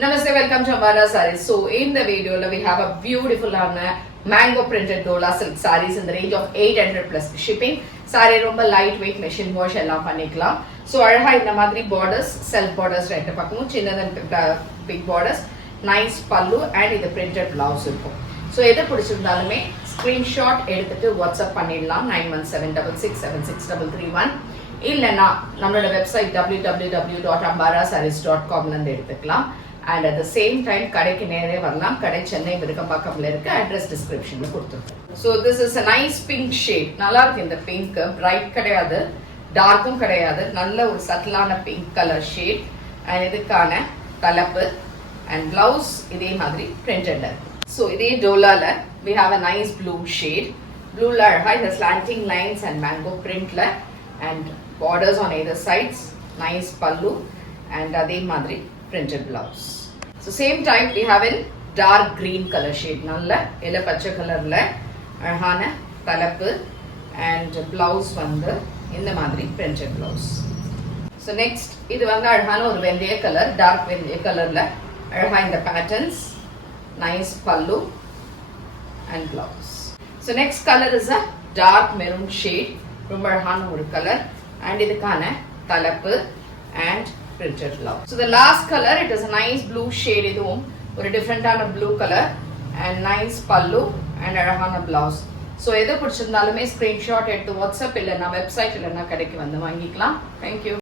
Namaste, welcome to Ambara Sarees. So in the video we have a beautiful mango printed dola silk sarees in the range of 800 plus shipping. Saree ரொம்ப lightweight machine wash எல்லாம் பண்ணிக்கலாம். So அழகா இந்த மாதிரி borders, self borders ரெண்டு பக்கமும் சின்னதா big borders, nice pallu and இது printed blouse இருக்கும். So எது பிடிச்சிருந்தாலுமே screenshot எடுத்துட்டு WhatsApp பண்ணிடலாம் 9176676331 இல்லனா நம்மளோட வெப்சைட் www.ambarasarees.com ல இருந்து எடுத்துக்கலாம். And at the same time கடைக்கு நேரே வரலாம். கடை சென்னை விருகம்பாக்கம்ல இருக்கு. அட்ரஸ் டிஸ்கிரிப்ஷன்ல கொடுத்துருக்கேன். So this is a nice pink shade. நல்லா இருக்கு இந்த pink. Bright கிடையாது, டார்க்கும் கிடையாது. நல்ல ஒரு சட்டிலான pink color shade. And இதுக்கான தலைப்பு and blouse இதே மாதிரி printed. So இதே டோலால we have a nice blue shade. Blueல அழகா இந்த slanting lines and mango printல and borders on either sides. Nice pallu and அதே மாதிரி printed blouse. So same type we have in dark green color shade. நல்ல இல பச்சை கலர்ல அழகான தலைப்பு and blouse வந்து இந்த மாதிரி printed blouse. So next இது வந்து அழகான ஒரு வெந்தய கலர், dark வெந்தய கலர்ல அழகா இந்த patterns, nice pallu and blouse. So next color is a dark maroon shade. ரொம்ப அழகான ஒரு கலர் and இதுக்கான தலைப்பு and printed blouse. So the last color, it is a nice blue shade. இதுவும் ஒரு டிஃபரெண்டான blue color and nice pallu and அழகான blouse. So எது பிடிச்சிருந்தாலுமே screenshot எடுத்து WhatsApp இல்லைன்னா வெப்சைட் இல்லைன்னா கடைக்கு வந்து வாங்கிக்கலாம். Thank you.